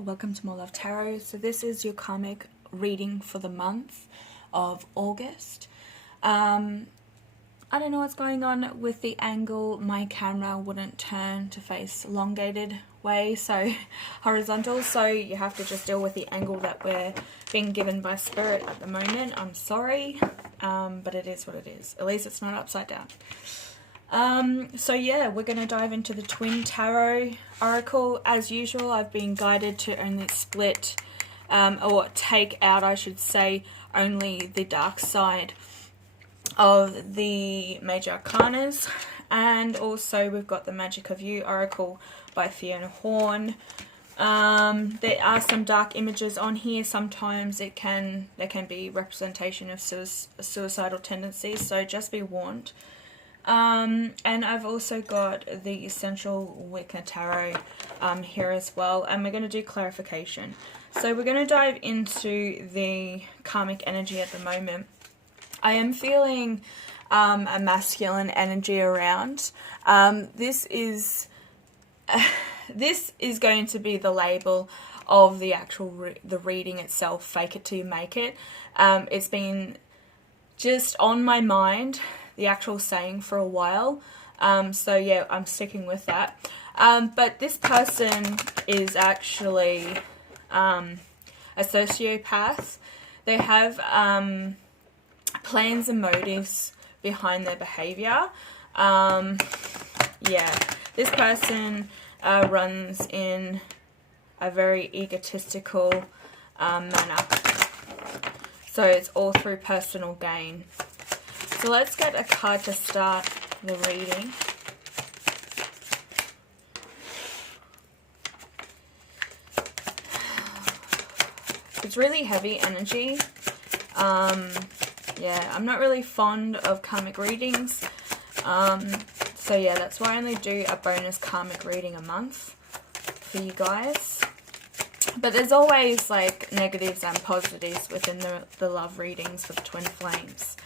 welcome to More Love Tarot. So this is your karmic reading for the month of August. I don't know what's going on with the angle. My camera wouldn't turn to face elongated way, so horizontal, so you have to just deal with the angle that we're being given by spirit at the moment. I'm sorry, but it is what it is. At least it's not upside down. So yeah, we're going to dive into the Twin Tarot Oracle. As usual, I've been guided to only split, or take out, I should say, only the dark side of the major arcanas. And also we've got the Magic of You Oracle by Fiona Horn. There are some dark images on here. Sometimes there can be representation of suicidal tendencies, so just be warned. And I've also got the Essential Wicca Tarot here as well, and we're going to do clarification. So we're going to dive into the karmic energy at the moment. I am feeling a masculine energy around. This is going to be the label of the actual the reading itself. Fake it till you make it. It's been just on my mind, the actual saying, for a while. So yeah, I'm sticking with that. But this person is actually a sociopath. They have plans and motives behind their behavior. Yeah, this person runs in a very egotistical manner. So it's all through personal gain. So let's get a card to start the reading. It's really heavy energy. Yeah, I'm not really fond of karmic readings. So yeah, that's why I only do a bonus karmic reading a month for you guys. But there's always like negatives and positives within the love readings for the twin flames.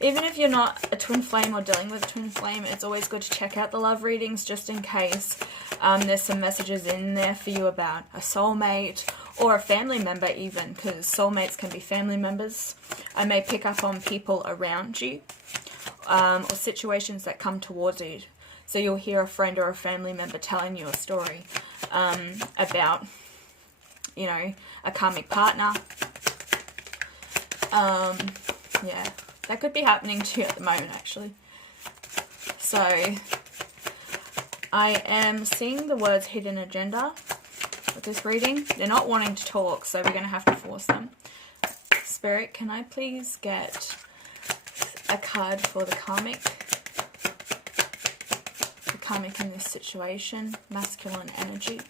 Even if you're not a twin flame or dealing with a twin flame, it's always good to check out the love readings just in case there's some messages in there for you about a soulmate or a family member even, because soulmates can be family members. I may pick up on people around you or situations that come towards you. So you'll hear a friend or a family member telling you a story about, you know, a karmic partner. Yeah. That could be happening to you at the moment, actually. So, I am seeing the words hidden agenda with this reading. They're not wanting to talk, so we're going to have to force them. Spirit, can I please get a card for the karmic? The karmic in this situation. Masculine energy.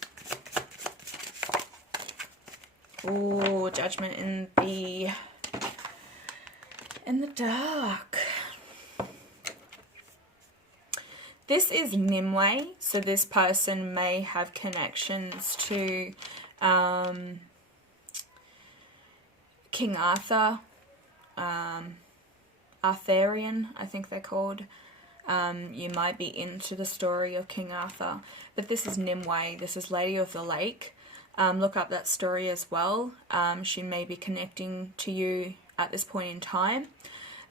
Ooh, judgment in the dark. This is Nimue, so this person may have connections to King Arthur, Arthurian, I think they're called. You might be into the story of King Arthur, but this is Nimue. This is Lady of the Lake. Look up that story as well. She may be connecting to you at this point in time.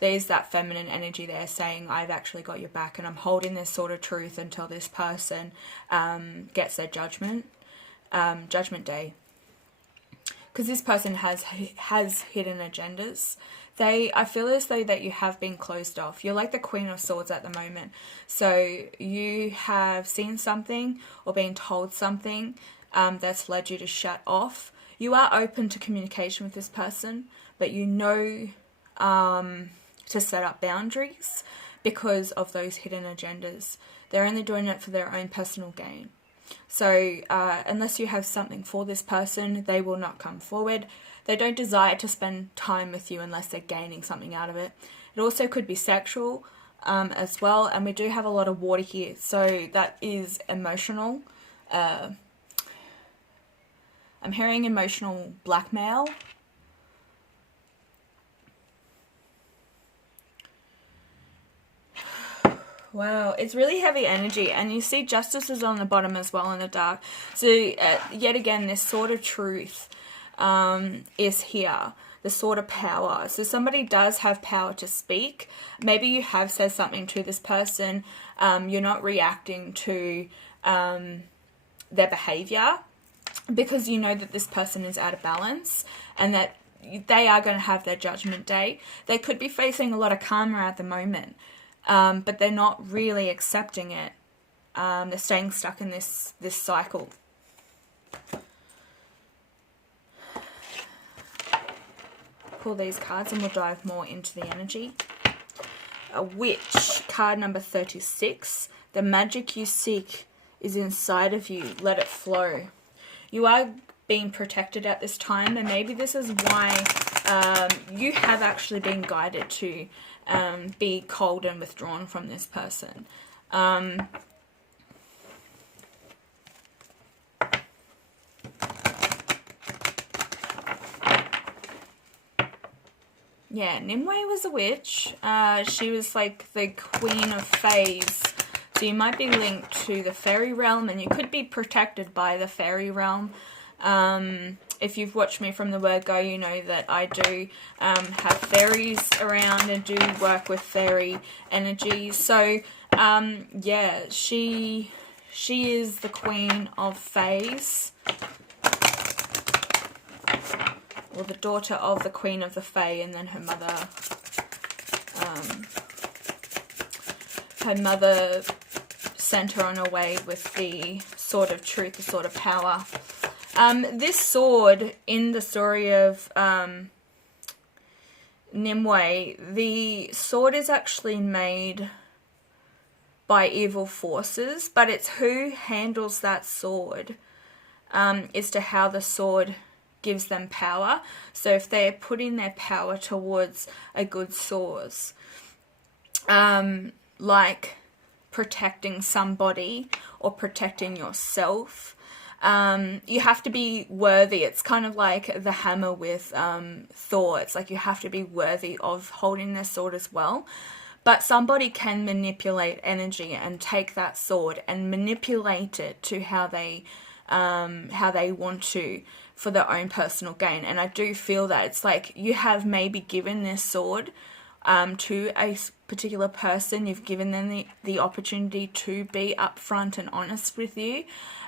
There's that feminine energy there saying, I've actually got your back and I'm holding this sort of truth until this person gets their judgment day. Because this person has hidden agendas. I feel as though that you have been closed off. You're like the Queen of Swords at the moment. So you have seen something or been told something that's led you to shut off. You are open to communication with this person, but you know to set up boundaries because of those hidden agendas. They're only doing it for their own personal gain. So unless you have something for this person, they will not come forward. They don't desire to spend time with you unless they're gaining something out of it. It also could be sexual as well, and we do have a lot of water here, so that is emotional. I'm hearing emotional blackmail. Wow, it's really heavy energy, and you see justice is on the bottom as well in the dark. So yet again, this sword of truth is here, the sword of power. So somebody does have power to speak. Maybe you have said something to this person. You're not reacting to their behavior because you know that this person is out of balance and that they are going to have their judgment day. They could be facing a lot of karma at the moment. But they're not really accepting it. They're staying stuck in this cycle. Pull these cards and we'll dive more into the energy. A witch, card number 36. The magic you seek is inside of you. Let it flow. You are being protected at this time, and maybe this is why you have actually been guided to be cold and withdrawn from this person. Yeah, Nimue was a witch. She was like the queen of fays. So you might be linked to the fairy realm, and you could be protected by the fairy realm. If you've watched me from the word go, you know that I do have fairies around and do work with fairy energies. So, yeah, she is the queen of fays, or the daughter of the queen of the fae, and then her mother sent her on her way with the sword of truth, the sword of power. This sword, in the story of Nimue, the sword is actually made by evil forces, but it's who handles that sword as to how the sword gives them power. So if they're putting their power towards a good source, like protecting somebody or protecting yourself, you have to be worthy. It's kind of like the hammer with Thor. It's like you have to be worthy of holding their sword as well. But somebody can manipulate energy and take that sword and manipulate it to how they want to, for their own personal gain. And I do feel that it's like you have maybe given this sword to a particular person. You've given them the opportunity to be upfront and honest with you.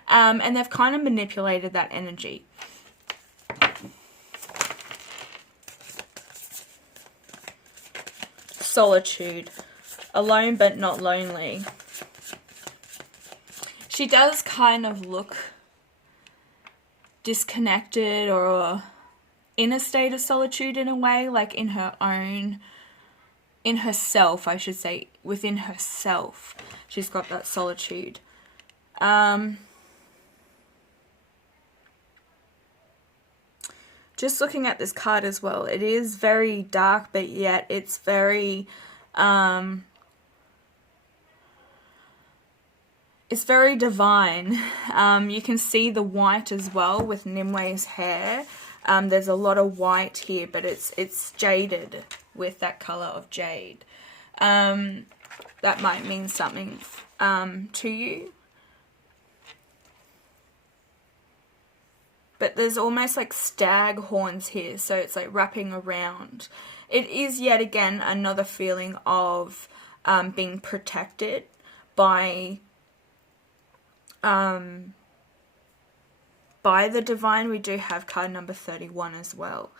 And they've kind of manipulated that energy. Solitude. Alone but not lonely. She does kind of look disconnected or in a state of solitude in a way, like in herself, I should say, within herself. She's got that solitude. Just looking at this card as well, it is very dark, but yet it's very, it's very divine. You can see the white as well with Nimue's hair. There's a lot of white here, but it's jaded with that color of jade. That might mean something to you. But there's almost like stag horns here, so it's like wrapping around. It is yet again another feeling of being protected by the divine. We do have card number 31 as well.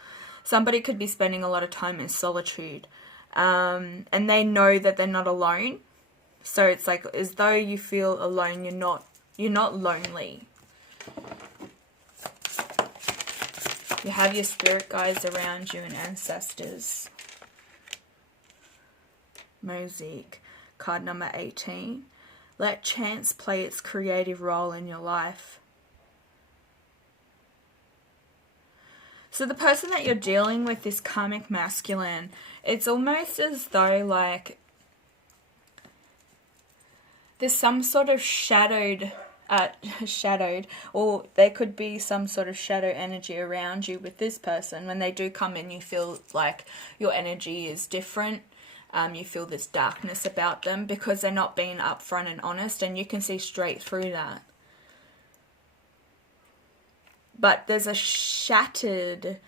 Somebody could be spending a lot of time in solitude, and they know that they're not alone. So it's like as though you feel alone, you're not lonely. You have your spirit guides around you and ancestors. Mosaic, card number 18. Let chance play its creative role in your life. So the person that you're dealing with, this karmic masculine, it's almost as though like there's some sort of shadowed, or there could be some sort of shadow energy around you with this person. When they do come in, you feel like your energy is different. you feel this darkness about them because they're not being upfront and honest, and you can see straight through that. But there's a shattered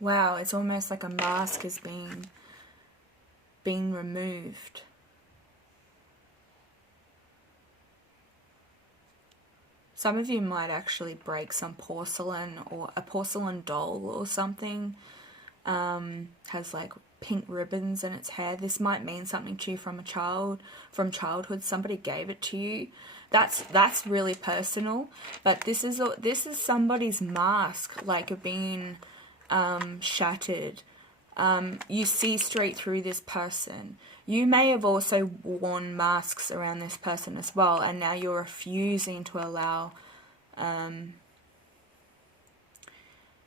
wow, it's almost like a mask is being removed. Some of you might actually break some porcelain, or a porcelain doll or something. Has like pink ribbons in its hair. This might mean something to you from childhood. Somebody gave it to you. That's really personal. But this is somebody's mask, like being shattered. You see straight through this person. You may have also worn masks around this person as well, and now you're refusing to allow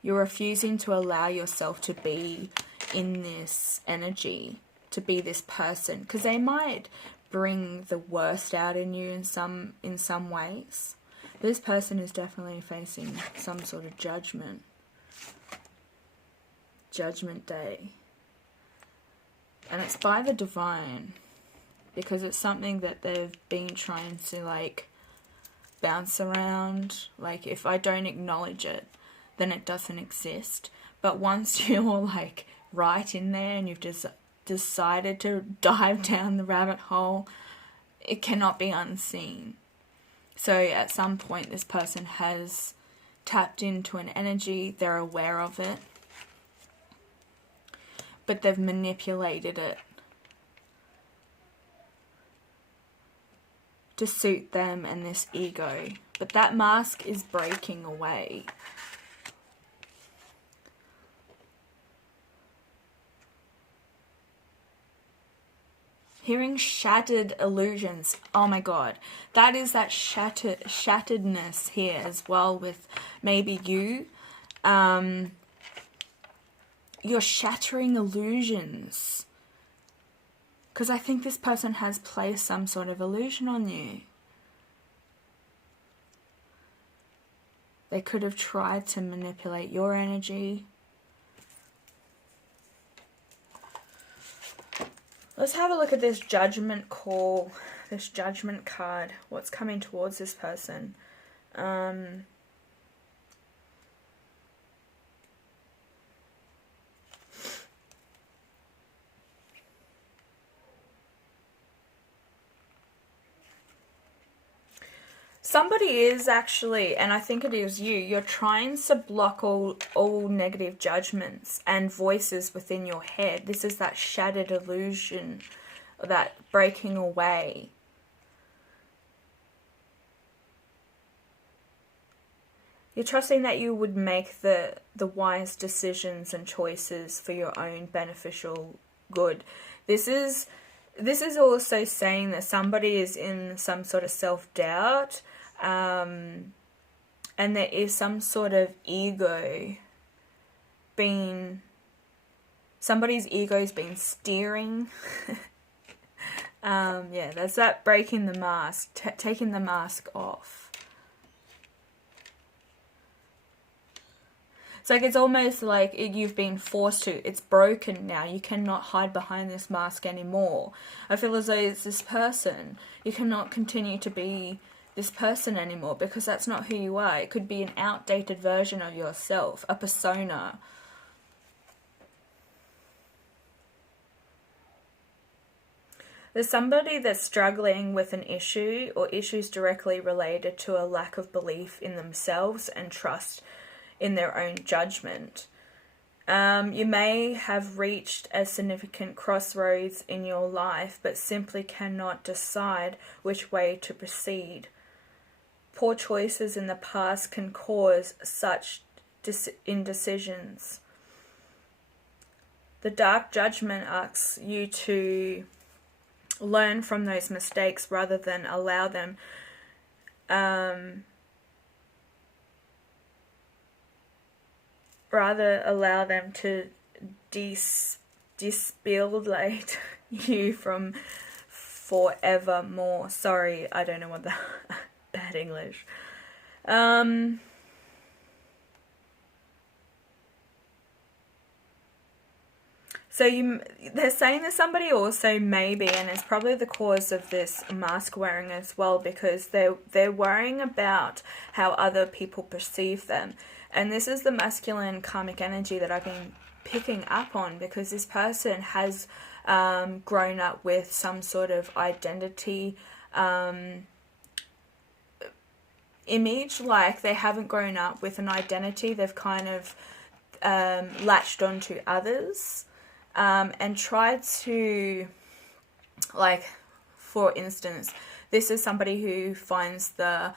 yourself to be in this energy, to be this person, because they might bring the worst out in you in some ways. This person is definitely facing some sort of judgment day. And it's by the divine, because it's something that they've been trying to like bounce around. Like, if I don't acknowledge it, then it doesn't exist. But once you're like right in there and you've just decided to dive down the rabbit hole, it cannot be unseen. So at some point this person has tapped into an energy, they're aware of it, but they've manipulated it to suit them and this ego. But that mask is breaking away. Hearing shattered illusions. Oh my god. That is that shatteredness here as well with maybe you. You're shattering illusions. Because I think this person has placed some sort of illusion on you. They could have tried to manipulate your energy. Let's have a look at this judgment call, this judgment card. What's coming towards this person? Somebody is actually, and I think it is you're trying to block all negative judgments and voices within your head. This is that shattered illusion, that breaking away. You're trusting that you would make the wise decisions and choices for your own beneficial good. This is also saying that somebody is in some sort of self-doubt, and there is some sort of ego somebody's ego's been steering. Yeah, there's that breaking the mask, taking the mask off. It's like, it's almost like you've been forced to. It's broken now. You cannot hide behind this mask anymore. I feel as though it's this person. You cannot continue to be this person anymore, because that's not who you are. It could be an outdated version of yourself, a persona. There's somebody that's struggling with an issue or issues directly related to a lack of belief in themselves and trust in their own judgment. You may have reached a significant crossroads in your life, but simply cannot decide which way to proceed. Poor choices in the past can cause such indecisions. The dark judgment asks you to learn from those mistakes rather than allow them to disabilitate you from forevermore. Sorry, I don't know what the bad English. So they're saying that somebody also maybe, and it's probably the cause of this mask wearing as well, because they're worrying about how other people perceive them. And this is the masculine karmic energy that I've been picking up on, because this person has grown up with some sort of identity image. Like, they haven't grown up with an identity, they've kind of latched onto others. And tried to, like, for instance, this is somebody who finds the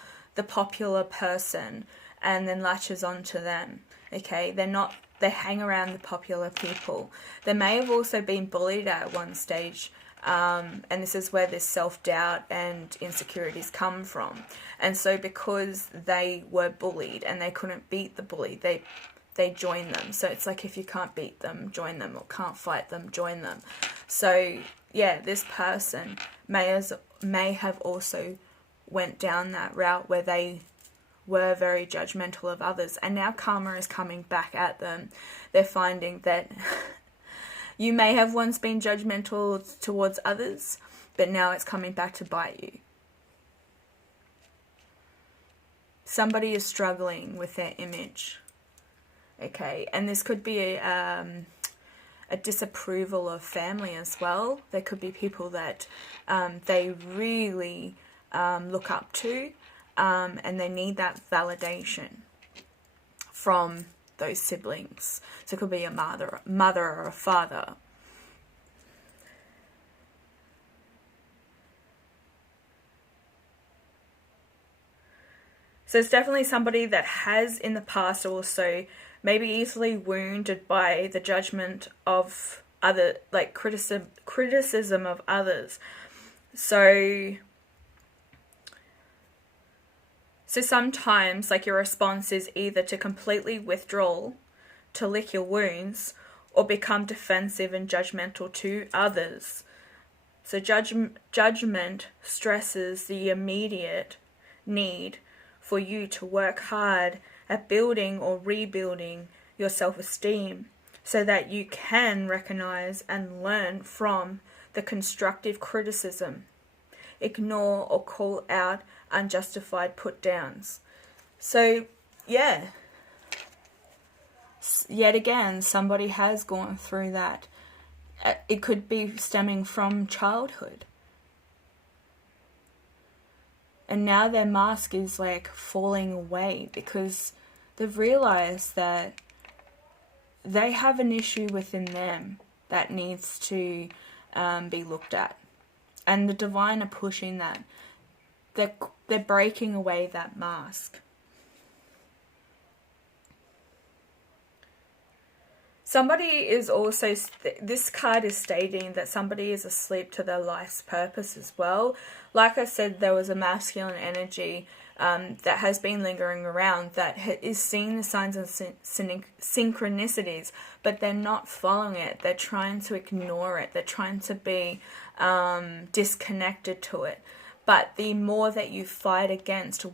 popular person and then latches onto them. Okay, they hang around the popular people. They may have also been bullied at one stage, and this is where this self-doubt and insecurities come from. And so because they were bullied and they couldn't beat the bully, they join them. So it's like, if you can't beat them, join them, or can't fight them, join them. So yeah, this person may have also went down that route where they were very judgmental of others, and now karma is coming back at them. They're finding that you may have once been judgmental towards others, but now it's coming back to bite you. Somebody is struggling with their image. Okay, and this could be a disapproval of family as well. There could be people that they really look up to, and they need that validation from those siblings. So it could be a mother or a father. So it's definitely somebody that has in the past also maybe easily wounded by the judgment of other, like criticism of others. So sometimes, like, your response is either to completely withdraw, to lick your wounds, or become defensive and judgmental to others. So judgment stresses the immediate need for you to work hard at building or rebuilding your self-esteem, so that you can recognize and learn from the constructive criticism, ignore or call out unjustified put-downs. So yeah, yet again, somebody has gone through that. It could be stemming from childhood. And now their mask is like falling away because they've realized that they have an issue within them that needs to be looked at. And the divine are pushing that. They're breaking away that mask. Somebody is also, this card is stating that somebody is asleep to their life's purpose as well. Like I said, there was a masculine energy that has been lingering around that is seeing the signs and synchronicities, but they're not following it. They're trying to ignore it. They're trying to be disconnected to it. But the more that you fight against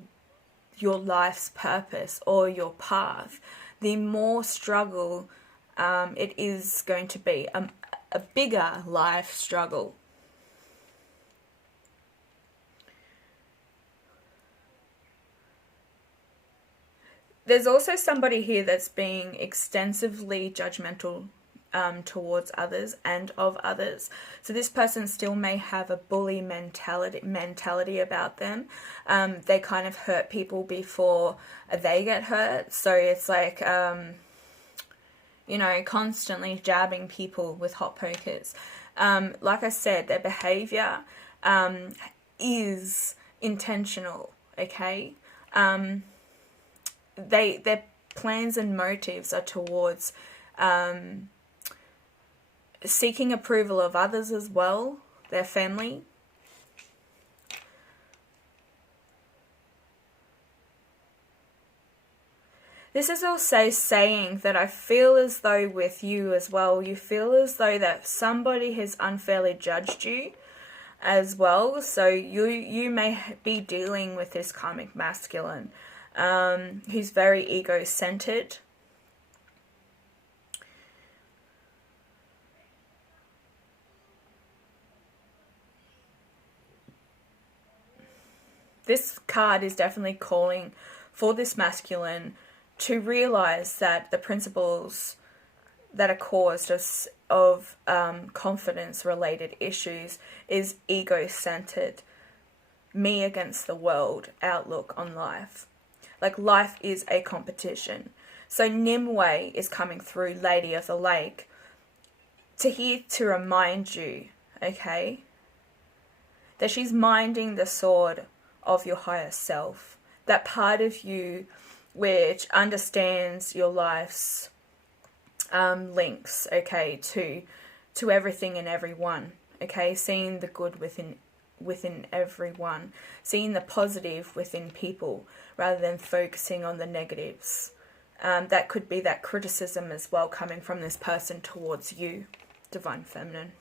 your life's purpose or your path, the more struggle it is going to be, a bigger life struggle. There's also somebody here that's being extensively judgmental towards others and of others. So this person still may have a bully mentality about them. They kind of hurt people before they get hurt. So it's like, constantly jabbing people with hot pokers. Like I said, their behavior is intentional, okay? Their plans and motives are towards seeking approval of others as well, their family. This is also saying that I feel as though with you as well, you feel as though that somebody has unfairly judged you as well. So you may be dealing with this karmic masculine who's very ego-centered. this card is definitely calling for this masculine to realize that the principles that are caused of confidence-related issues is ego-centered, me against the world outlook on life. Like, life is a competition. So Nimue is coming through, Lady of the Lake, to remind you, okay, that she's minding the sword of your higher self, that part of you which understands your life's links, okay, to everything and everyone, okay, seeing the good within everyone, seeing the positive within people rather than focusing on the negatives. That could be that criticism as well coming from this person towards you, Divine Feminine.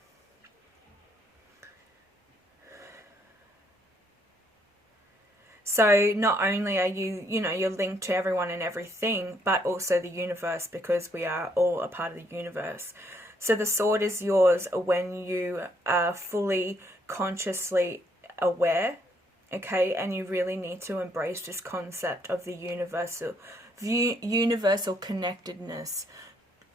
So not only are you're linked to everyone and everything, but also the universe, because we are all a part of the universe. So the sword is yours when you are fully consciously aware, okay, and you really need to embrace this concept of the universal connectedness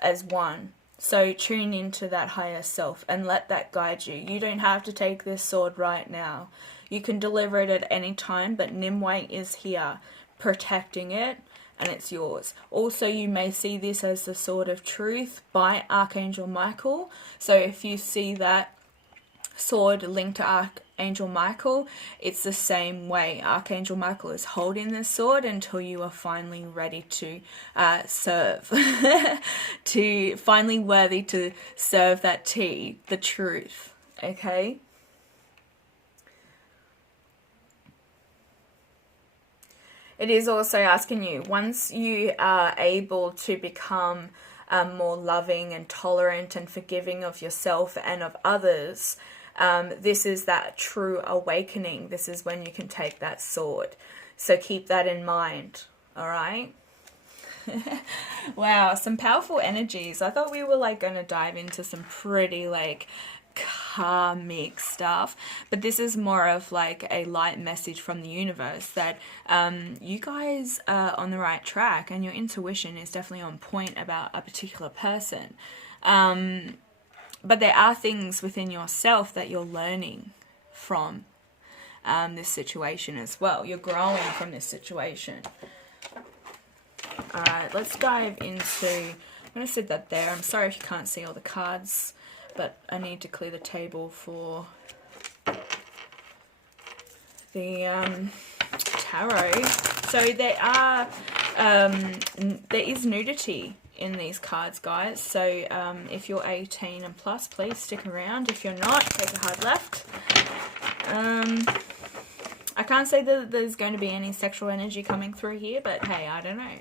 as one. So tune into that higher self and let that guide you. You don't have to take this sword right now. You can deliver it at any time, but Nimue is here protecting it, and it's yours. Also, you may see this as the Sword of Truth by Archangel Michael. So if you see that sword linked to Archangel Michael, it's the same way. Archangel Michael is holding this sword until you are finally ready to serve, to finally worthy to serve that tea, the truth, okay? It is also asking you, once you are able to become more loving and tolerant and forgiving of yourself and of others, this is that true awakening. This is when you can take that sword. So keep that in mind, all right? Wow, some powerful energies. I thought we were going to dive into some pretty karmic stuff, but this is more of a light message from the universe that you guys are on the right track and your intuition is definitely on point about a particular person, but there are things within yourself that you're learning from this situation as well. You're growing from this situation. Alright, let's dive into, I'm going to sit that there. I'm sorry if you can't see all the cards, but I need to clear the table for the tarot. So there is nudity in these cards, guys. So if you're 18 and plus, please stick around. If you're not, take a hard left. I can't say that there's going to be any sexual energy coming through here, but hey, I don't know.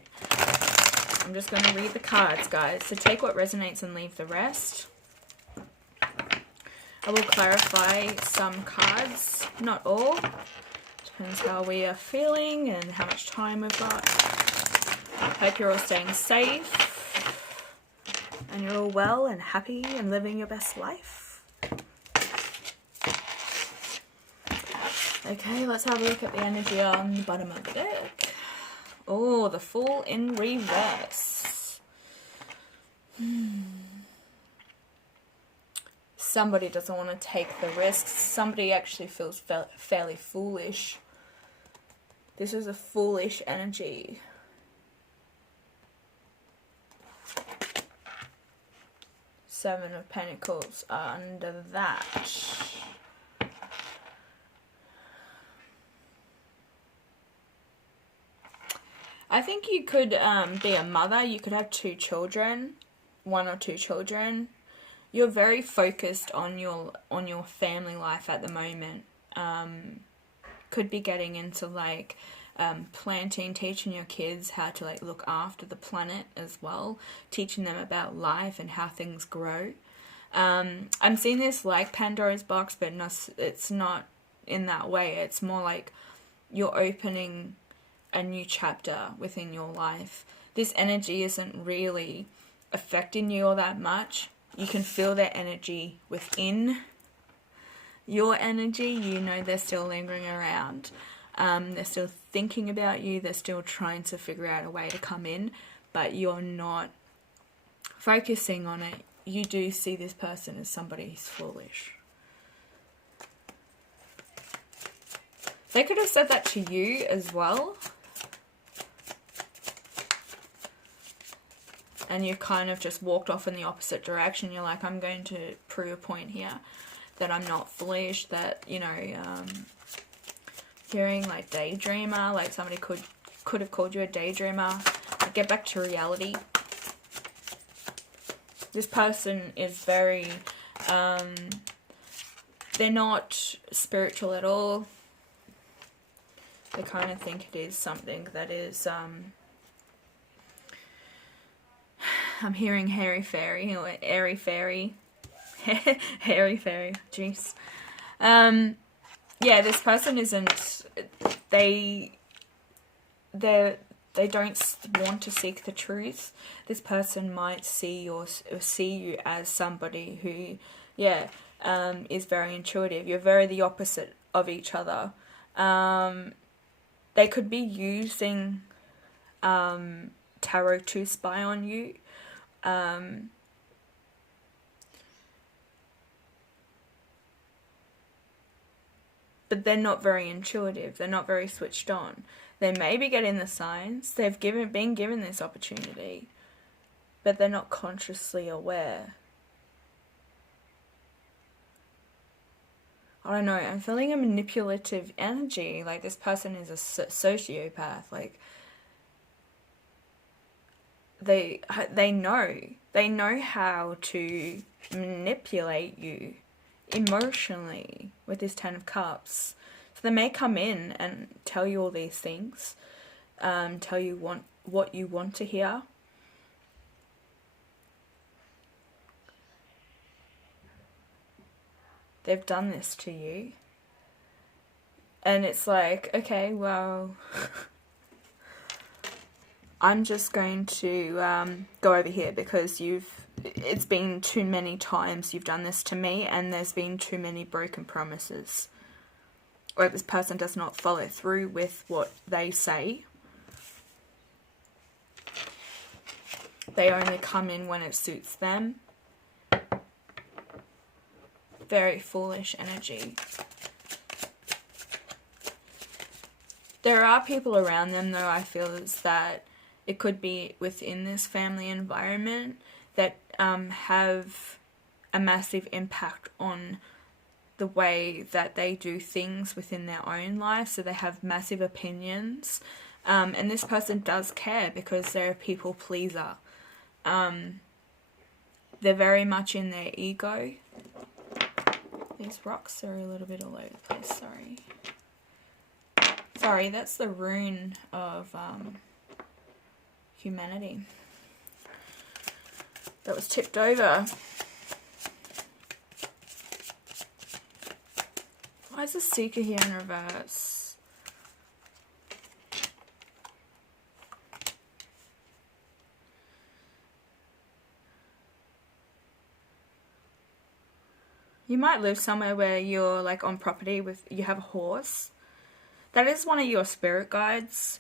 I'm just going to read the cards, guys. So take what resonates and leave the rest. I will clarify some cards, not all. Depends how we are feeling and how much time we've got. Hope you're all staying safe and you're all well and happy and living your best life. Okay, let's have a look at the energy on the bottom of the deck. Oh, the Fool in reverse. Somebody doesn't want to take the risks. Somebody actually feels fairly foolish. This is a foolish energy. Seven of Pentacles are under that. I think you could be a mother. You could have two children, one or two children. You're very focused on your family life at the moment. Could be getting into planting, teaching your kids how to look after the planet as well, teaching them about life and how things grow. I'm seeing this like Pandora's box, but it's not in that way. It's more like you're opening a new chapter within your life. This energy isn't really affecting you all that much. You can feel their energy within your energy. You know they're still lingering around. They're still thinking about you. They're still trying to figure out a way to come in, but you're not focusing on it. You do see this person as somebody who's foolish. They could have said that to you as well. And you've kind of just walked off in the opposite direction. You're like, I'm going to prove a point here that I'm not foolish, that, you know, hearing like daydreamer, like somebody could have called you a daydreamer. Like, get back to reality. This person is very, they're not spiritual at all. They kind of think it is something that is, I'm hearing hairy fairy or airy fairy. Hairy fairy, jeez. Yeah, this person isn't, they don't want to seek the truth. This person might see you as somebody who, yeah, is very intuitive. You're very the opposite of each other. They could be using tarot to spy on you. But they're not very intuitive. They're not very switched on. They may be getting the signs. They've been given this opportunity, but they're not consciously aware. I don't know. I'm feeling a manipulative energy. Like, this person is a sociopath. Like, they know how to manipulate you emotionally with this 10 of Cups. So they may come in and tell you all these things, tell you what you want to hear. They've done this to you. And it's like, okay, well, I'm just going to go over here because it's been too many times you've done this to me, and there's been too many broken promises. Or this person does not follow through with what they say. They only come in when it suits them. Very foolish energy. There are people around them, though, I feel, is that it could be within this family environment that have a massive impact on the way that they do things within their own life. So they have massive opinions. And this person does care because they're a people pleaser. They're very much in their ego. These rocks are a little bit all over the place, sorry. Sorry, that's the rune of humanity that was tipped over. Why is the Seeker here in reverse? You might live somewhere where you're like on property with, you have a horse. That is one of your spirit guides.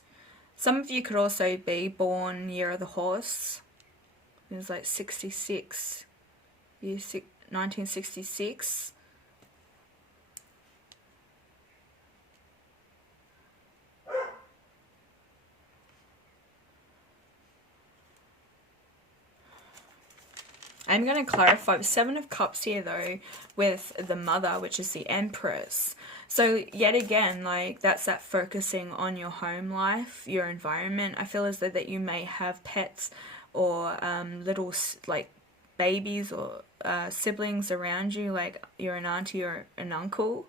Some of you could also be born year of the horse. It was like 66, 1966. I'm going to clarify the 7 of Cups here, though, with the Mother, which is the Empress. So, yet again, like, that's that focusing on your home life, your environment. I feel as though that you may have pets or little, like, babies or siblings around you, like you're an auntie or an uncle,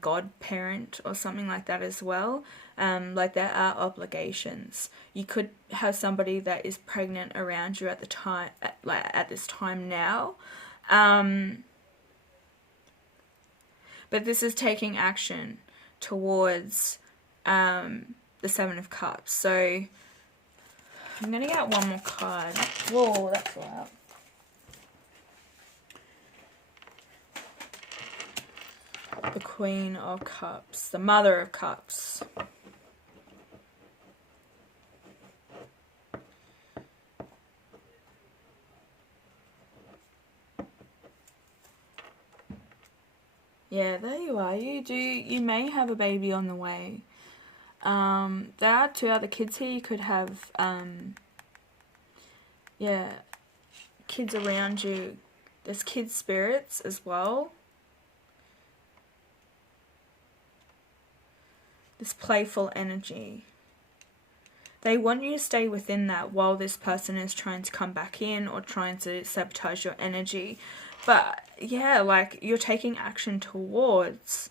godparent or something like that as well. Like, there are obligations. You could have somebody that is pregnant around you at the time, at this time now. But this is taking action towards the 7 of Cups. So I'm going to get one more card. Whoa, that's loud. The Queen of Cups, the Mother of Cups. Yeah, there you are. You may have a baby on the way. There are 2 other kids here. You could have, yeah, kids around you. There's kid spirits as well. This playful energy. They want you to stay within that while this person is trying to come back in or trying to sabotage your energy. But yeah, like you're taking action towards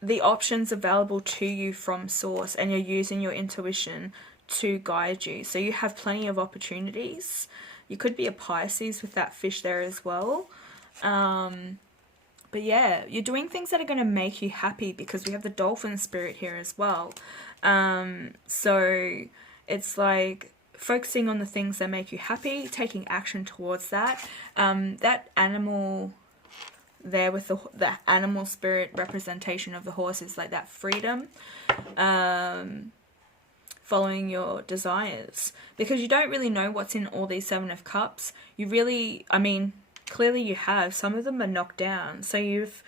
the options available to you from source, and you're using your intuition to guide you. So you have plenty of opportunities. You could be a Pisces with that fish there as well. But yeah, you're doing things that are going to make you happy, because we have the dolphin spirit here as well. So it's like focusing on the things that make you happy, taking action towards that. That animal there with the animal spirit representation of the horse is like that freedom, following your desires, because you don't really know what's in all these 7 of Cups. You really, I mean, clearly you have. Some of them are knocked down, so you've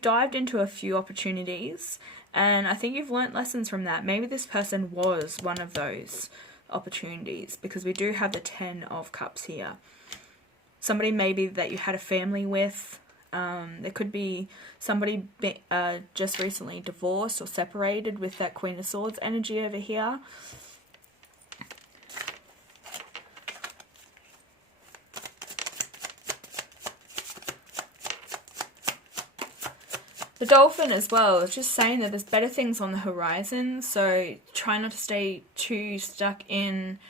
dived into a few opportunities, and I think you've learnt lessons from that. Maybe this person was one of those opportunities, because we do have the 10 of Cups here. Somebody maybe that you had a family with. There could be somebody just recently divorced or separated with that Queen of Swords energy over here. The dolphin as well is just saying that there's better things on the horizon, so try not to stay too stuck in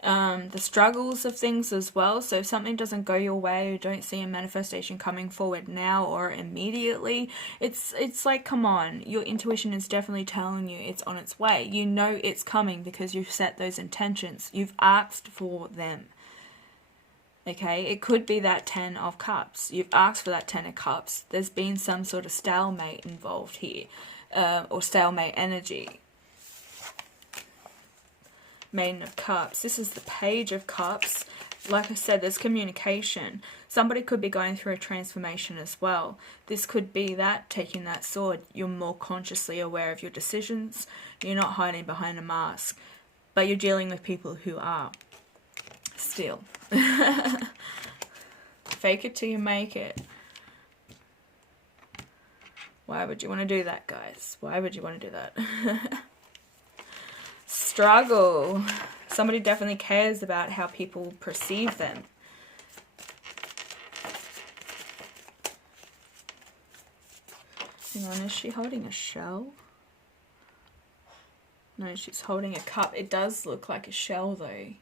the struggles of things as well. So if something doesn't go your way, or don't see a manifestation coming forward now or immediately, it's like, come on, your intuition is definitely telling you it's on its way. You know it's coming because you've set those intentions. You've asked for them. Okay, it could be that 10 of Cups. You've asked for that 10 of Cups. There's been some sort of stalemate involved here, or stalemate energy. Maiden of Cups. This is the Page of Cups. Like I said, there's communication. Somebody could be going through a transformation as well. This could be that, taking that sword. You're more consciously aware of your decisions. You're not hiding behind a mask. But you're dealing with people who are. Still. Fake it till you make it. Why would you want to do that, guys? Why would you want to do that? Struggle. Somebody definitely cares about how people perceive them. Hang on, is she holding a shell? No, she's holding a cup. It does look like a shell though.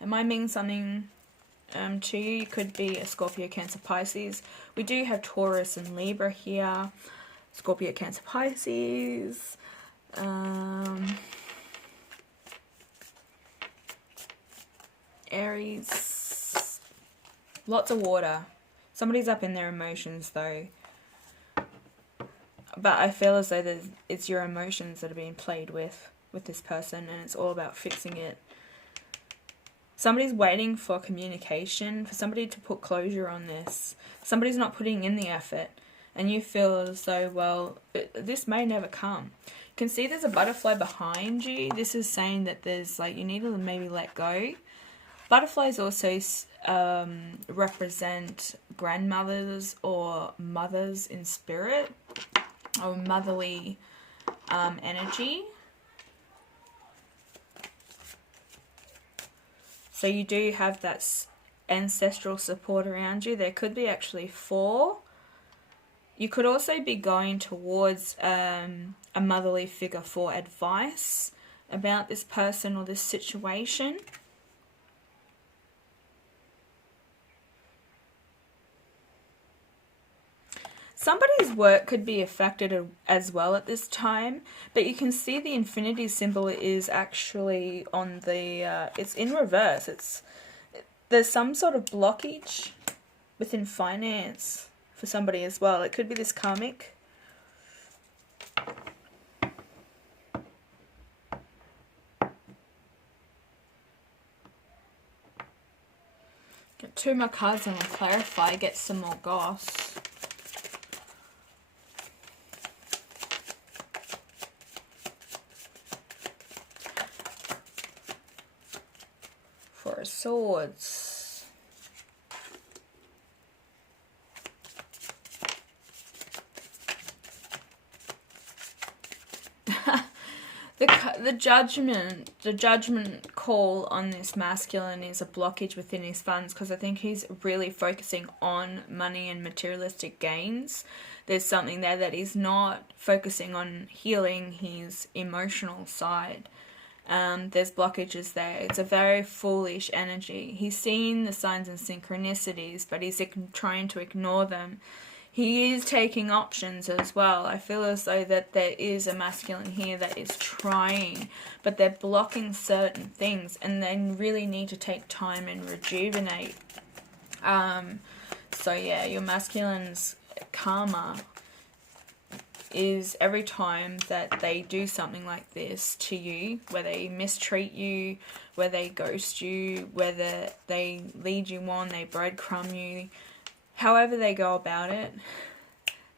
It might mean something to you. It could be a Scorpio, Cancer, Pisces. We do have Taurus and Libra here. Scorpio, Cancer, Pisces. Aries. Lots of water. Somebody's up in their emotions though. But I feel as though it's your emotions that are being played with this person, and it's all about fixing it. Somebody's waiting for communication, for somebody to put closure on this. Somebody's not putting in the effort, and you feel as though, well, this may never come. You can see there's a butterfly behind you. This is saying that there's, like, you need to maybe let go. Butterflies also represent grandmothers or mothers in spirit, or motherly energy. So you do have that ancestral support around you. There could be actually 4. You could also be going towards a motherly figure for advice about this person or this situation. Somebody's work could be affected as well at this time, but you can see the infinity symbol is actually on the, it's in reverse. There's some sort of blockage within finance for somebody as well. It could be this karmic. Get 2 more cards and we'll clarify, get some more goss. Four of Swords. The judgment call on this masculine is a blockage within his funds, because I think he's really focusing on money and materialistic gains. There's something there that he's not focusing on healing his emotional side. There's blockages there. It's a very foolish energy. He's seeing the signs and synchronicities, but he's trying to ignore them. He is taking options as well. I feel as though that there is a masculine here that is trying, but they're blocking certain things, and they really need to take time and rejuvenate. So yeah, your masculine's karma is every time that they do something like this to you, where they mistreat you, where they ghost you, whether they lead you on, they breadcrumb you, however they go about it,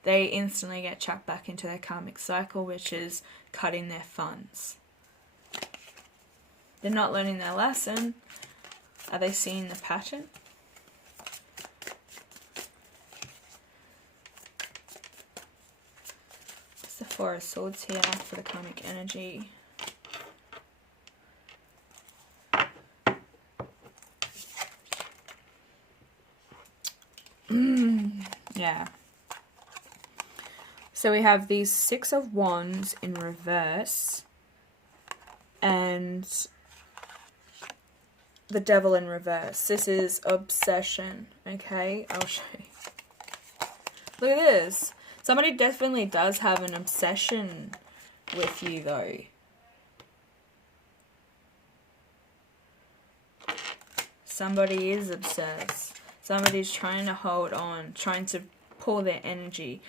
they instantly get chucked back into their karmic cycle, which is cutting their funds. They're not learning their lesson. Are they seeing the pattern? It's the Four of Swords here for the karmic energy. Yeah. So we have these Six of Wands in reverse and the Devil in reverse. This is obsession, okay? I'll show you. Look at this. Somebody definitely does have an obsession with you, though. Somebody is obsessed. Somebody's trying to hold on, trying to pull their energy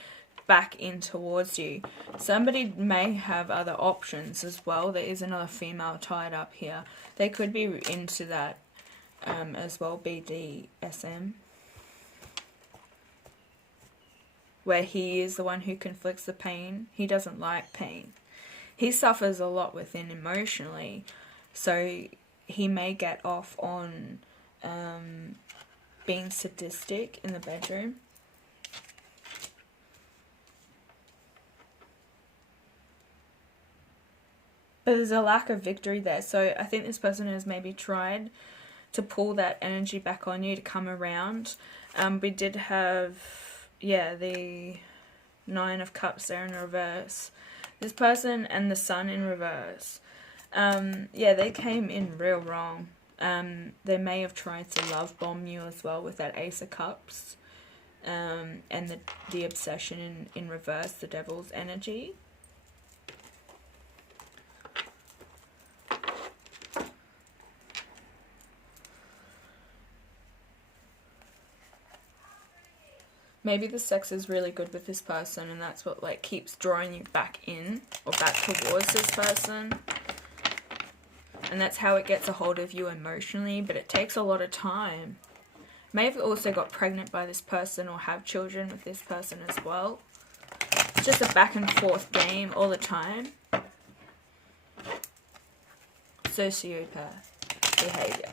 back in towards you. Somebody may have other options as well. There is another female tied up here. They could be into that as well, BDSM. Where he is the one who conflicts the pain. He doesn't like pain. He suffers a lot within emotionally. So he may get off on being sadistic in the bedroom. But there's a lack of victory there. So I think this person has maybe tried to pull that energy back on you to come around. We did have, yeah, the Nine of Cups there in reverse. This person and the Sun in reverse. Yeah, they came in real wrong. They may have tried to love bomb you as well with that Ace of Cups. And the obsession in reverse, the Devil's energy. Maybe the sex is really good with this person, and that's what like keeps drawing you back in or back towards this person. And that's how it gets a hold of you emotionally, but it takes a lot of time. May have also got pregnant by this person or have children with this person as well. It's just a back and forth game all the time. Sociopath behavior.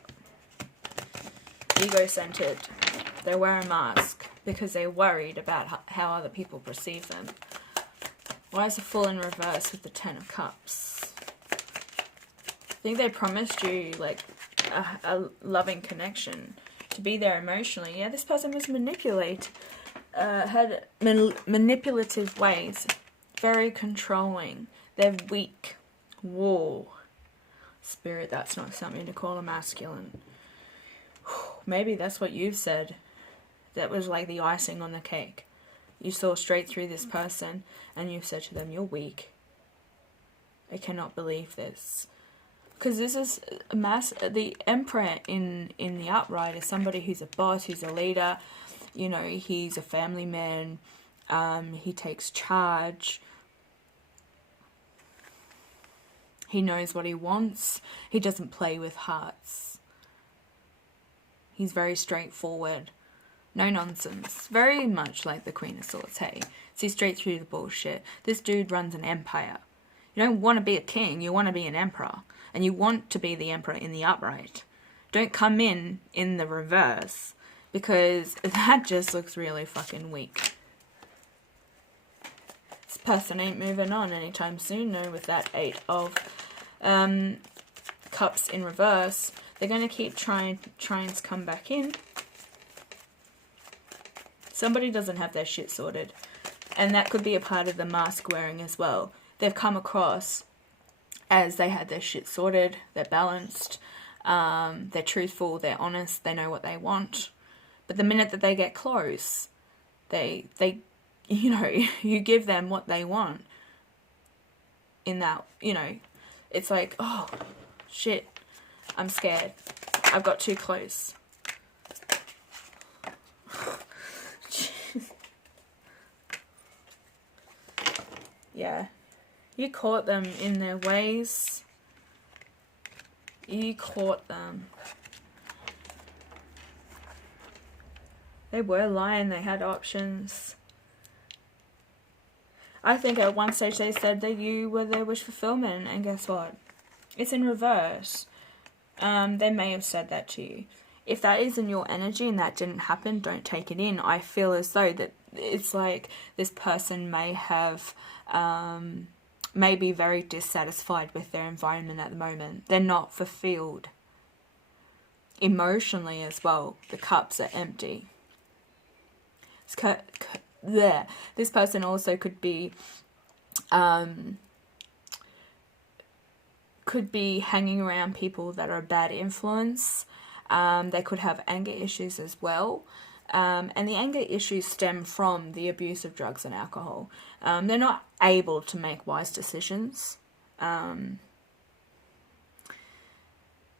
Ego-centered. They wear a mask because they're worried about how other people perceive them. Why is the Fool in reverse with the Ten of Cups? I think they promised you like a loving connection, to be there emotionally. Yeah, this person was had manipulative ways, very controlling. They're weak. Whoa. Spirit, that's not something to call a masculine. Maybe that's what you've said. That was like the icing on the cake. You saw straight through this person and you said to them, you're weak. I cannot believe this. Because this is the Emperor in the upright is somebody who's a boss, who's a leader, you know, he's a family man. He takes charge. He knows what he wants. He doesn't play with hearts. He's very straightforward. No nonsense. Very much like the Queen of Swords, hey? See straight through the bullshit. This dude runs an empire. You don't want to be a king, you want to be an emperor. And you want to be the emperor in the upright. Don't come in the reverse, because that just looks really fucking weak. This person ain't moving on anytime soon, no, with that 8 of Cups in reverse. They're going to keep trying to come back in. Somebody doesn't have their shit sorted. And that could be a part of the mask wearing as well. They've come across as they had their shit sorted, they're balanced, they're truthful, they're honest, they know what they want. But the minute that they get close, they you know, you give them what they want. In that, you know, it's like, oh, shit, I'm scared. I've got too close. Yeah. You caught them in their ways. You caught them. They were lying. They had options. I think at one stage they said that you were their wish fulfillment. And guess what? It's in reverse. They may have said that to you. If that isn't your energy and that didn't happen, don't take it in. I feel as though that it's like this person may have... may be very dissatisfied with their environment at the moment. They're not fulfilled. Emotionally as well, the cups are empty. There. This person also could be hanging around people that are a bad influence. They could have anger issues as well. And the anger issues stem from the abuse of drugs and alcohol. They're not able to make wise decisions. They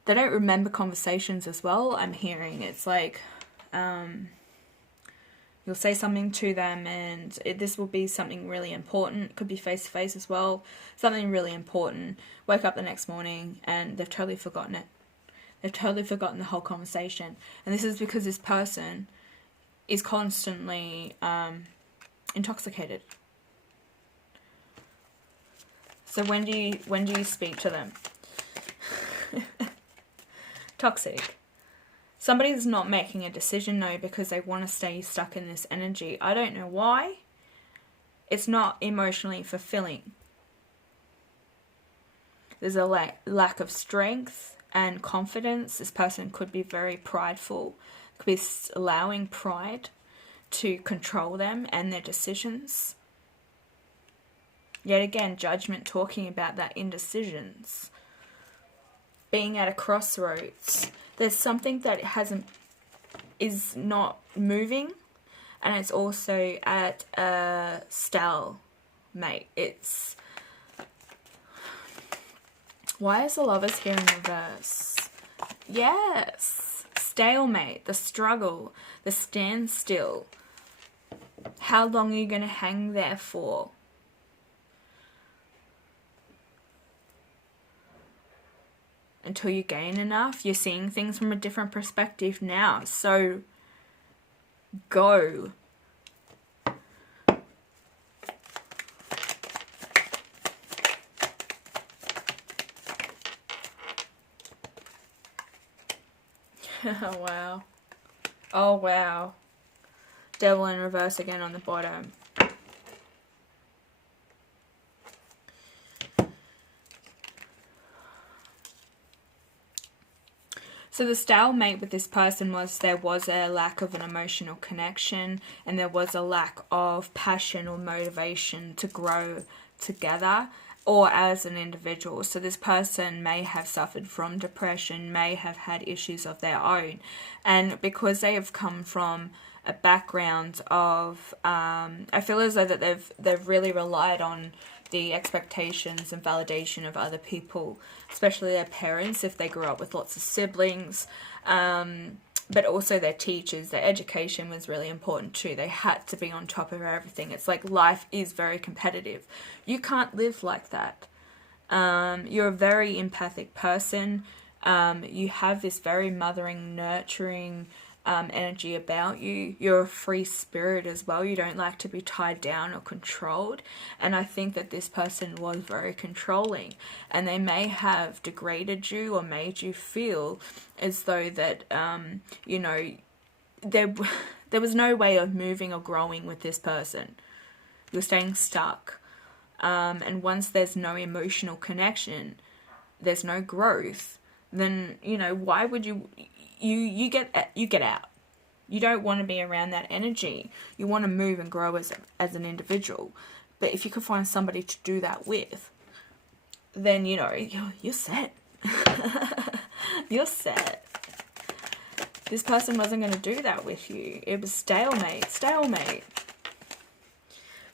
don't remember conversations as well. I'm hearing it's like you'll say something to them and this will be something really important. It could be face to face as well. Something really important. Wake up the next morning and they've totally forgotten it. They've totally forgotten the whole conversation. And this is because this person is constantly intoxicated. So when do you speak to them? Toxic. Somebody's not making a decision, no, because they want to stay stuck in this energy. I don't know why. It's not emotionally fulfilling. There's a lack of strength and confidence. This person could be very prideful. Could be allowing pride to control them and their decisions. Yet again, judgment talking about that indecisions. Being at a crossroads. There's something that is not moving, and it's also at a stalemate. It's... Why is the Lovers here in reverse? Yes! Stalemate, the struggle, the standstill. How long are you going to hang there for? Until you gain enough. You're seeing things from a different perspective now. So, go. Oh, wow. Oh, wow. Devil in reverse again on the bottom. So the stalemate with this person was there was a lack of an emotional connection and there was a lack of passion or motivation to grow together or as an individual. So this person may have suffered from depression, may have had issues of their own. And because they have come from a background of, I feel as though that they've really relied on the expectations and validation of other people, especially their parents if they grew up with lots of siblings. but also their teachers, their education was really important too. They had to be on top of everything. It's like life is very competitive. You can't live like that. You're a very empathic person. You have this very mothering, nurturing energy about you. You're a free spirit as well. You don't like to be tied down or controlled. And I think that this person was very controlling, and they may have degraded you or made you feel as though that, you know, there was no way of moving or growing with this person. You're staying stuck. And once there's no emotional connection, there's no growth, then, you know, why would you get out. You don't want to be around that energy. You want to move and grow as an individual. But if you can find somebody to do that with, then, you know, you're set. You're set. This person wasn't going to do that with you. It was stalemate.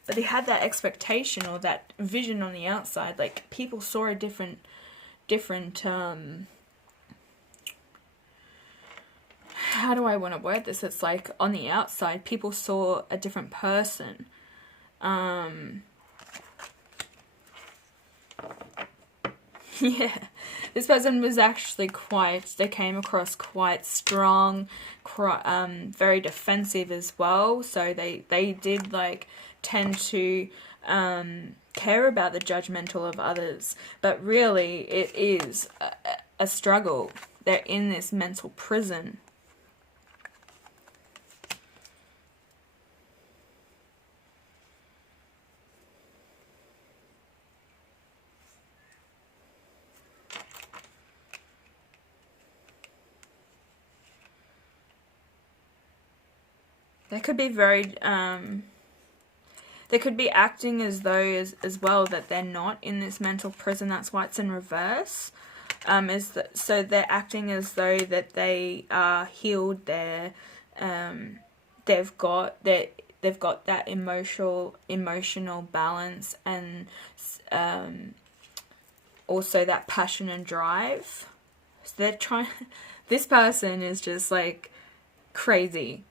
But they had that expectation or that vision on the outside. Like, people saw a different how do I want to word this? It's like, on the outside, people saw a different person. Yeah, this person was actually they came across quite strong, very defensive as well. So they did, like, tend to care about the judgmental of others. But really, it is a struggle. They're in this mental prison. They could be very, they could be acting as though as well that they're not in this mental prison. That's why it's in reverse. So they're acting as though that they are healed. They've got that emotional balance, and also that passion and drive. So they're trying. This person is just like crazy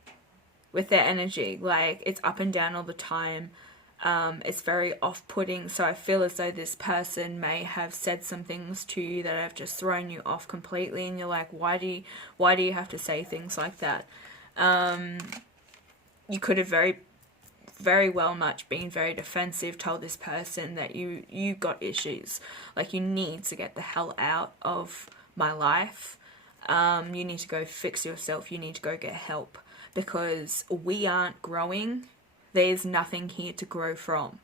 with their energy. Like, it's up and down all the time. It's very off-putting. So I feel as though this person may have said some things to you that have just thrown you off completely, and you're like, why do you have to say things like that? You could have very, very well much been very defensive, told this person that you got issues, like, you need to get the hell out of my life. You need to go fix yourself. You need to go get help, because we aren't growing. There's nothing here to grow from.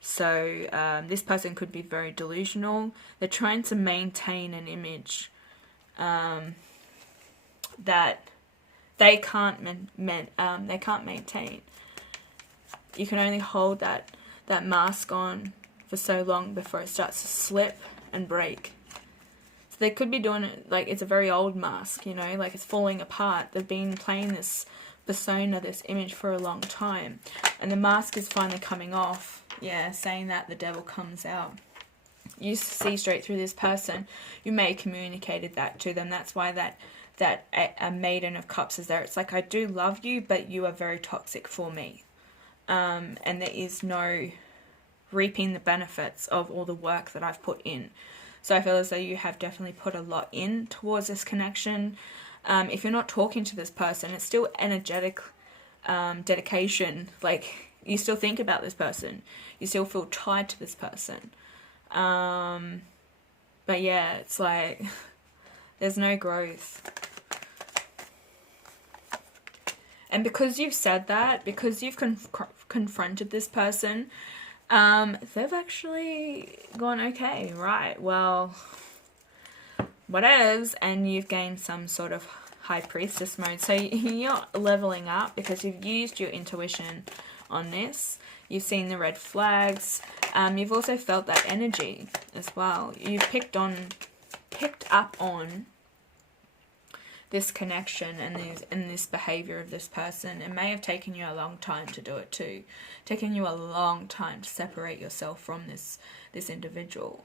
So this person could be very delusional. They're trying to maintain an image that they can't maintain. You can only hold that mask on for so long before it starts to slip and break. So they could be doing it like it's a very old mask, you know, like it's falling apart. They've been playing this persona, this image for a long time, and the mask is finally coming off. Yeah, saying that, the devil comes out. You see straight through this person. You may have communicated that to them. That's why that a Maiden of Cups is there. It's like, I do love you, but you are very toxic for me. And there is no reaping the benefits of all the work that I've put in. So I feel as though you have definitely put a lot in towards this connection. If you're not talking to this person, it's still energetic dedication. Like, you still think about this person. You still feel tied to this person. But yeah, it's like, there's no growth. And because you've said that, because you've confronted this person, they've actually gone, okay, right, well, whatevs, and you've gained some sort of high priestess mode. So you're leveling up because you've used your intuition on this. You've seen the red flags. You've also felt that energy as well. You've picked up on this connection and this behavior of this person. It may have taken you a long time to do it too. Taken you a long time to separate yourself from this individual.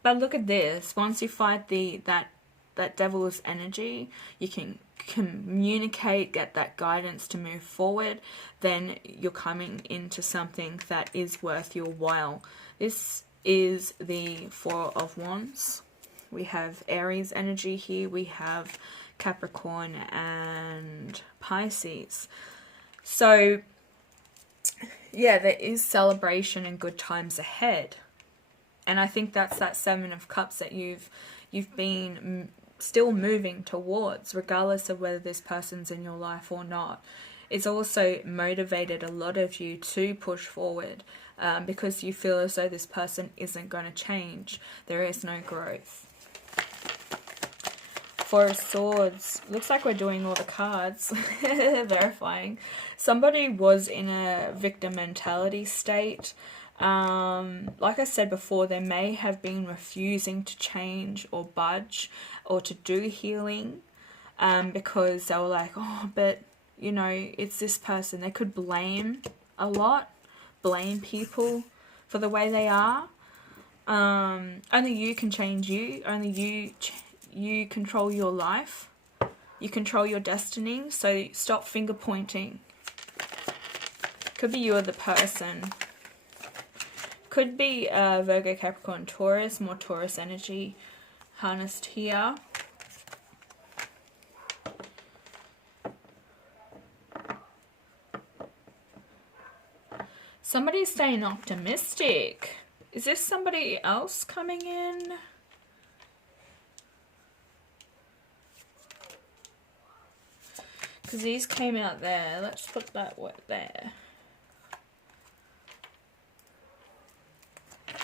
But look at this. Once you fight that that devil's energy, you can communicate, get that guidance to move forward, then you're coming into something that is worth your while. This is the Four of Wands. We have Aries energy here, we have Capricorn and Pisces. So yeah, there is celebration and good times ahead. And I think that's that Seven of Cups that you've been still moving towards, regardless of whether this person's in your life or not. It's also motivated a lot of you to push forward, because you feel as though this person isn't going to change. There is no growth. Four of Swords. Looks like we're doing all the cards. Verifying. Somebody was in a victim mentality state. Like I said before, they may have been refusing to change or budge or to do healing, because they were like, oh, but you know, it's this person. They could blame a lot, blame people for the way they are. Only you can change you. Only you control your life. You control your destiny. So stop finger pointing. Could be you or the person. Could be Virgo, Capricorn, Taurus. More Taurus energy harnessed here. Somebody's staying optimistic. Is this somebody else coming in? Because these came out there. Let's put that there.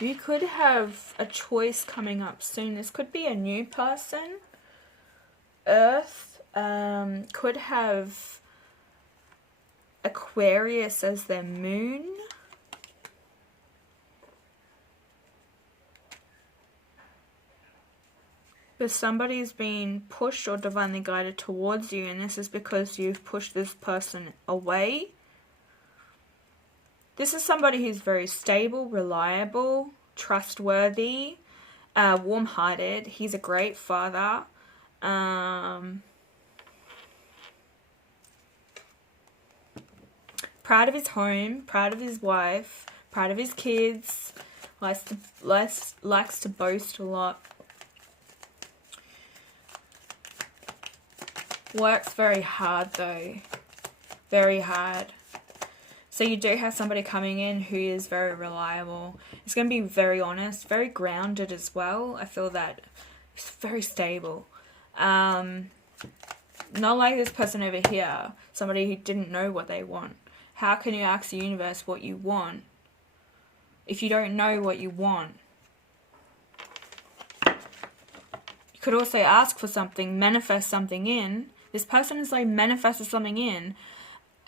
You could have a choice coming up soon. This could be a new person. Earth could have Aquarius as their moon. But somebody's being pushed or divinely guided towards you, and this is because you've pushed this person away. This is somebody who's very stable, reliable, trustworthy, warm-hearted. He's a great father. Proud of his home, proud of his wife, proud of his kids. Likes to boast a lot. Works very hard though. Very hard. So you do have somebody coming in who is very reliable. It's going to be very honest, very grounded as well. I feel that it's very stable. Not like this person over here. Somebody who didn't know what they want. How can you ask the universe what you want if you don't know what you want? You could also ask for something, manifest something in. This person is like manifested something in,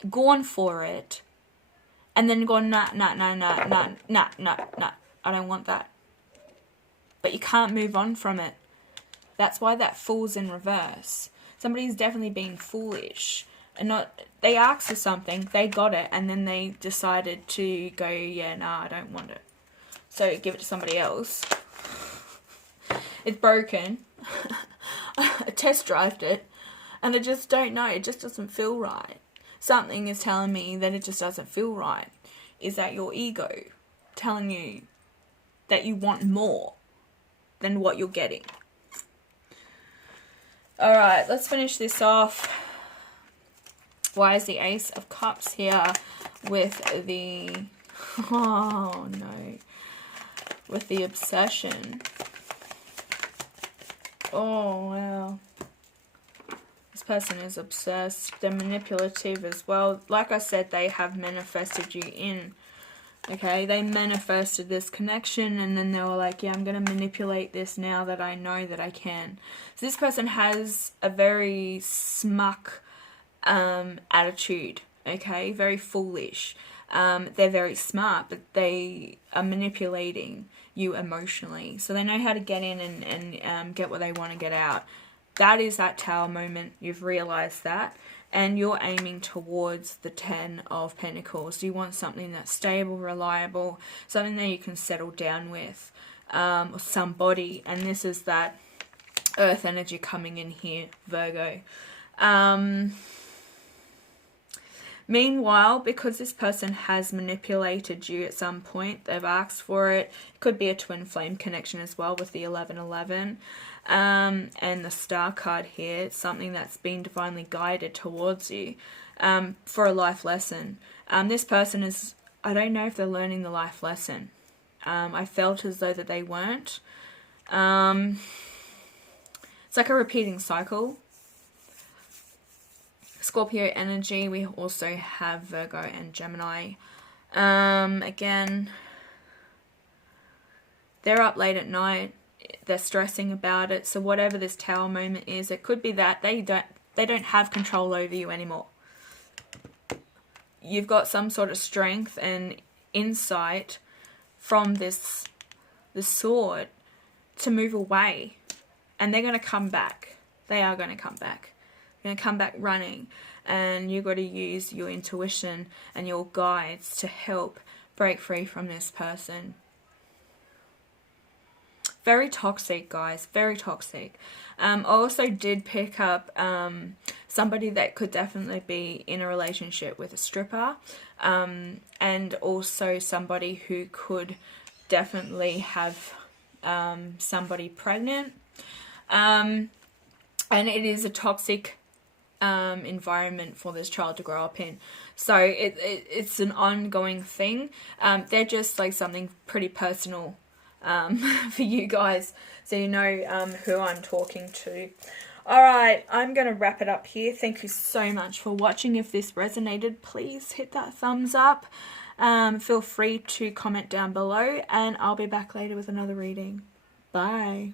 gone for it, and then gone, nah, I don't want that. But you can't move on from it. That's why that Fool's in reverse. Somebody's definitely being foolish. And not, they asked for something, they got it, and then they decided to go, yeah, nah, I don't want it. So give it to somebody else. It's broken. I test drived it, and I just don't know, it just doesn't feel right. Something is telling me that it just doesn't feel right. Is that your ego telling you that you want more than what you're getting? Alright, let's finish this off. Why is the Ace of Cups here with the... Oh, no. With the obsession. Oh, wow. This person is obsessed. They're manipulative as well. Like I said, they have manifested you in. Okay, they manifested this connection, and then they were like, yeah, I'm going to manipulate this now that I know that I can. So this person has a very smuck attitude, okay, very foolish. They're very smart, but they are manipulating you emotionally. So they know how to get in and get what they want to get out. That is that Tower moment. You've realized that. And you're aiming towards the 10 of Pentacles. You want something that's stable, reliable, something that you can settle down with, or somebody. And this is that earth energy coming in here, Virgo. Meanwhile, because this person has manipulated you at some point, they've asked for it. It could be a twin flame connection as well with the 1111. And the star card here, it's something that's been divinely guided towards you for a life lesson. This person is, I don't know if they're learning the life lesson. I felt as though that they weren't. It's like a repeating cycle. Scorpio energy, we also have Virgo and Gemini. Again, they're up late at night, they're stressing about it, so whatever this Tower moment is, it could be that they don't have control over you anymore. You've got some sort of strength and insight from this sword to move away, and they're going to come back. They are going to come back. Going to come back running, and you've got to use your intuition and your guides to help break free from this person. Very toxic, guys, very toxic. I also did pick up somebody that could definitely be in a relationship with a stripper, and also somebody who could definitely have somebody pregnant, and it is a toxic environment for this child to grow up in, so it's an ongoing thing. They're just like something pretty personal for you guys, so you know who I'm talking to. Alright, I'm going to wrap it up here. Thank you so much for watching. If this resonated, please hit that thumbs up. Feel free to comment down below, and I'll be back later with another reading. Bye.